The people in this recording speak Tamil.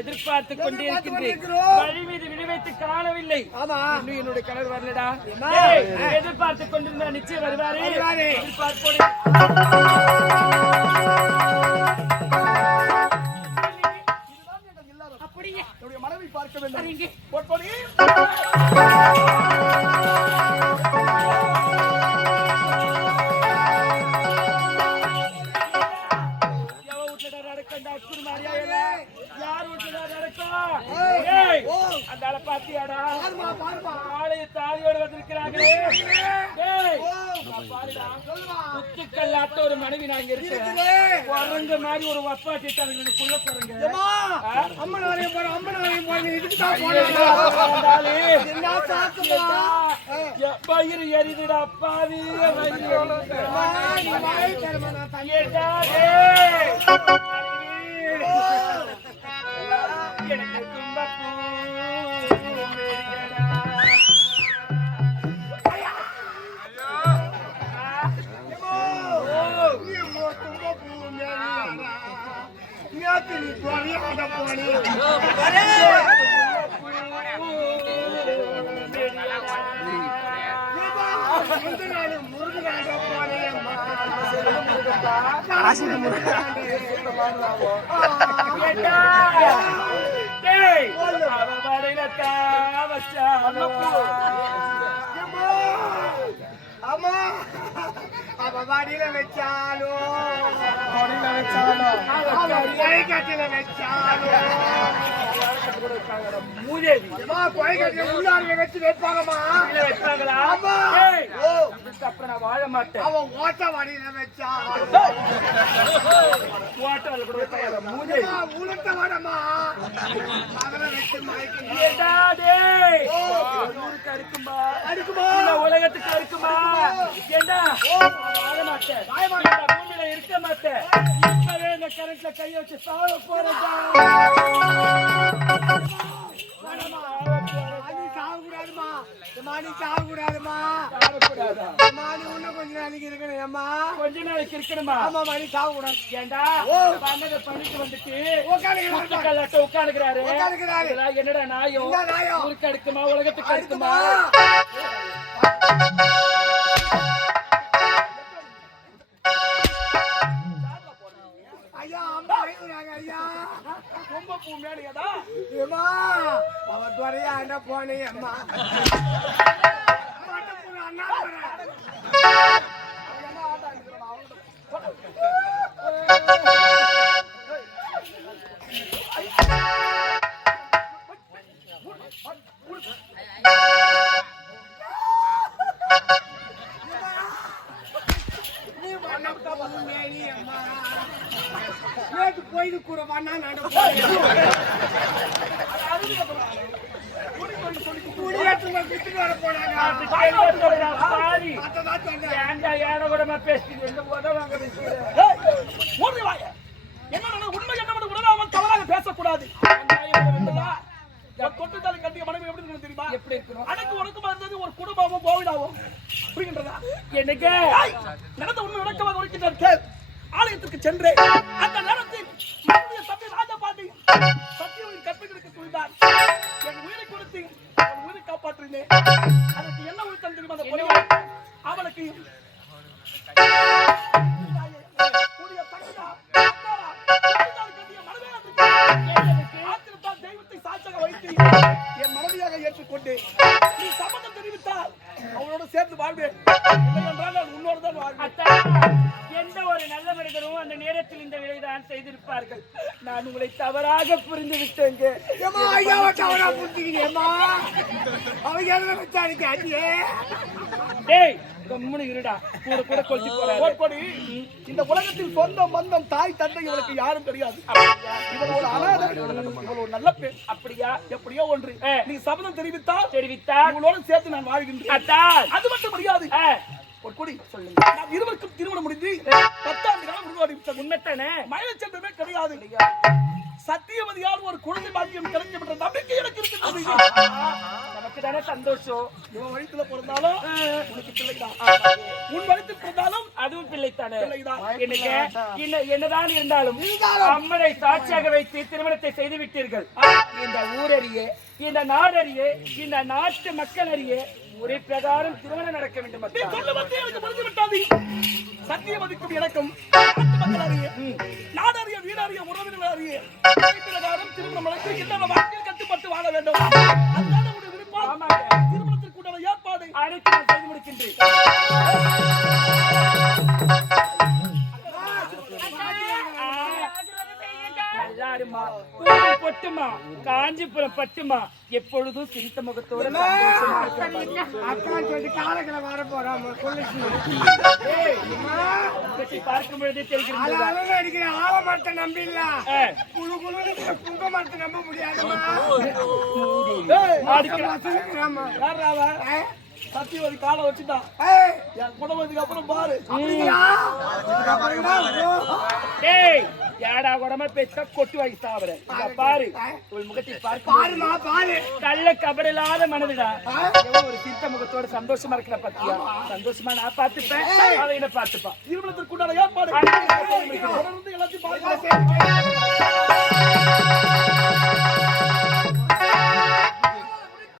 எதிர்பார்த்து கொண்டே இருக்கின்றேன் வழி மீது விடுவைத்து காணவில்லை. என்னுடைய கணவர் வரலடா. எதிர்பார்த்து கொண்டிருந்தா நிச்சயம் வருவாரு. வருவாரு. எதிர்பார்ப்போடு குத்துக்கல்லாட்ட ஒரு மனைவி நான் இங்க குரங்கு மாதிரி ஒரு வப்பாட்டி குரங்கு. அம்மா அம்மன் வரையும் போற அம்மன் வரையும் போற இதுக்கு தான் போனா வந்தாலே? என்ன சாக்குமா? பயிர் எரிதுடா பாவி. வயிறு அம்மா, நீ வாய் தரமா நான் தண்ணி ஏண்டா டேய்? எனக்கு துன்பப்பூ மெரியடா. நீ தொலையாட போனே முந்து அம்மா அவ வாடியில வச்சாலும் வாடியில வச்சாலும் வச்சு வைப்பாங்கம்மா வைப்பாங்களா? அப்புறம் நான் வாழ மாட்டேன் அவன் ஓட்ட வாடியில வச்சாலும் ஓட்டால கூட உளுத்த வச்சு மயக்கி? ஊருக்கு அறுக்குமா? அறுக்குமா? உலகத்துக்கு அறுக்குமா? ஏண்டா? வாழ மாட்டேன். இருக்க மாட்டேன். இப்பவே இந்த கரண்ட்ல கைய வச்சு சாவ போறேன்டா. நீ சாகக்கூடாதுமா அம்மா நீ சாகக்கூடாதுமா? அம்மா நீ இன்னும் கொஞ்ச நாளைக்கு இருக்கணும் அம்மா கொஞ்ச நாளைக்கு இருக்கணுமா ஆமாம்மா நீ சாகக்கூடாது ஏண்டா பண்ணதை பண்ணிட்டு வந்துட்டு உட்காருங்க குத்துக்கல்லாட்ட உட்காந்துக்கிறாரு. இதெல்லாம் என்னடா நாயம்? ஊருக்கு அடுக்குமா உலகத்துக்கு அடுக்குமா பூ மேலையதா ஏம்மா அவ துறையா என்ன போனே அம்மா அண்ணா துறை. என்ன போயிது அவன் தவறாக பேசக்கூடாது தலை கட்டிய மனைவி எப்படி இருக்கணும் தெரியுமா எப்படி இருக்கணும் அடக்கு உனக்குமா இருந்தது ஒரு குடும்பமும் கோவிலாவும் புரிகின்றதா எனக்கு ஏய், நடந்த கேள். ஆலயத்திற்கு சென்றேன். அந்த நேரத்தில் என்னுடைய தம்பி ராஜபாண்டி சத்தியவின் கற்பைகளுக்கு துணிந்தார் என் உயிரை கொடுத்து என் உயிரை காப்பாற்றினேன். அதற்கு என்ன உயிர் தந்திருக்கும் அந்த பொண்ணு அவளுக்கு நீ சம்மதம் தெரிவித்தால் அவளோட சேர்ந்து வாழ்வேன். என்றால் நான் உன்னோடு தான் வாழ்வேன். அத்தா, எந்த ஒரு நல்ல மனிதரும் அந்த நேரத்தில் இந்த விலைதான் செய்திருப்பார்கள். நான் உங்களை தவறாக புரிந்து விட்டேங்க ஏம்மா ஐயாவை தவறா புரிஞ்சுக்கிட்டேம்மா அவங்க எதுல வச்சாரு கேட்டியே டேய் கம்முனு இருடா. கூட கூட கொல்சி போறாரு. இந்த உலகத்தில் சொந்தம் பந்தம் தாய் தந்தை இவளுக்கு யாரும் தெரியாது. இவள் ஒரு அனாதை இவள் ஒரு நல்ல பெண். அப்படியா? எப்படியோ ஒன்று. நீ சபதம் தெரிவித்தால் தெரிவித்தார் இவளோடு சேர்த்து நான் வாழ்கின்றேன். அது மட்டும் முடியாது. ஒரு கொடி சொல்லுங்க நாம் இருவருக்கும் திருமணம் முடிந்து பத்தாண்டு காலம் உருவாடி உண்மைத்தானே மயில சென்றமே கிடையாது. சத்தியவதியால் ஒரு குழந்தை பாக்கியம் கிடைக்கப்பட்ட நம்பிக்கை எனக்கு இருக்கிறது தானே சந்தோஷம். இவன் வயித்துல பிறந்தாலும் உனக்கு பிள்ளைதான். உன் வயித்துல பிறந்தாலும் அதுவும் பிள்ளைத்தானே? என்னதான் இருந்தாலும் அம்மனை சாட்சியாக வைத்து திருமணத்தை செய்து விட்டீர்கள். இந்த ஊரறிய இந்த நாடறிய இந்த நாட்டு மக்கள் அறிய முறை பிரகாரம் திருமணம் நடக்க வேண்டும் சத்தியவதிக்கும் எனக்கும். நாட்டு மக்கள் அறிய. நாடறிய வீடறிய உறவினர் அறிய. பிரகாரம் திருமணம் நடத்தி இந்த வாழ்க்கையில் கட்டுப்பட்டு வாழ வேண்டும். அனைத்து நான் செய்து முடிக்கின்றேன். பொட்டுமா காஞ்சிபுரம் பட்டுமா? எப்பொழுதும் சிரித்த முகத்தோட பார்க்கும் பொழுதே தெரிகிறது? ஆலமரத்தை நம்பி இல்ல ஆ, குழு குழு மரத்தை நம்ப முடியாதுமா அவன் சத்தியவதி காலை வச்சுட்டான் ஏய், என் குடும்பத்துக்கு அப்புறம் பாரு ஏடா உடம்ப பெத்த கொட்டு வாங்கி சாப்பிட பாரு உன் முகத்தை பாருமா பாரு கள்ள கபடில்லாத மனதுடா எவ்வளவு ஒரு சிரித்த முகத்தோட சந்தோஷமா இருக்கிற பத்தியா சந்தோஷமா நான் பார்த்துப்பேன் அவ என்ன பார்த்துப்பா திருமணத்திற்கு உண்டான ஏற்பாடு அனைத்து நான் செய்து முடிக்கிறேன். தொடர்ந்து எல்லாத்தையும் பார்க்கலாம்